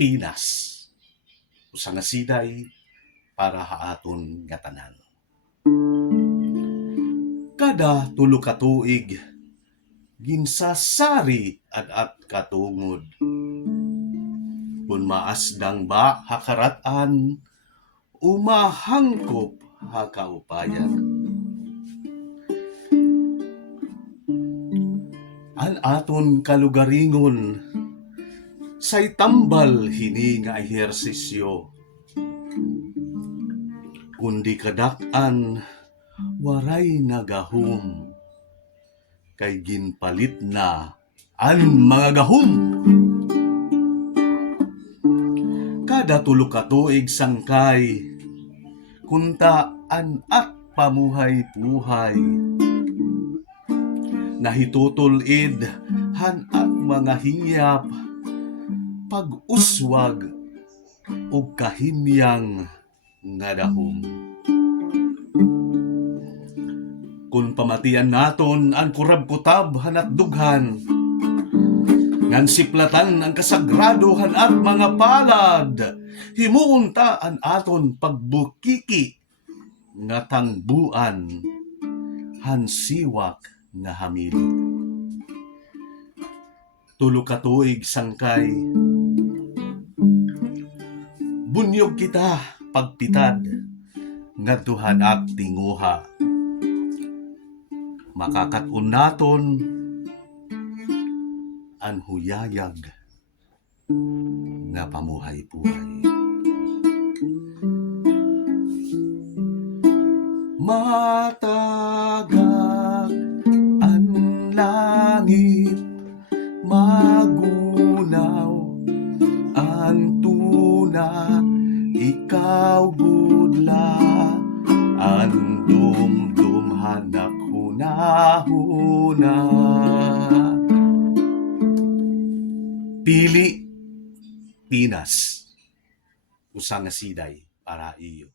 Pinas. Usa nga siday para haaton nga tanan. Kada tulo ka tuig ginsasari at katungod. Kung maasdang ba hakaratan, umahangkop hakaupayan. An aton kalugaringon say tambal hini nga ehersisyo. Kundi kadak-an waray nagahom, kay ginpalit na an mga gahom. Kada tulo ka tuig sangkay, kuntaan at pamuhay-puhay. Nahitutulid han at mga hiyap, pag-uswag o kahimyang nga dahom. Kung pamatian naton ang kurab-kutab hanat dughan, ngan siplatan ang kasagradohan at mga palad, himuon ta an aton pagbukiki nga tangbuan han siwak nga hamili. Tulo ka tuig sangkay, bunyog kita pagpitad ngadtuhan ak tinguha. Makakatun naton an huyayag nga pamuhay-puhay. Matagak an langit, magunaw ang tuna, ikaw budla ang dumdumhanak hunahuna. Pili, Pinas. Usa nga siday para iyo.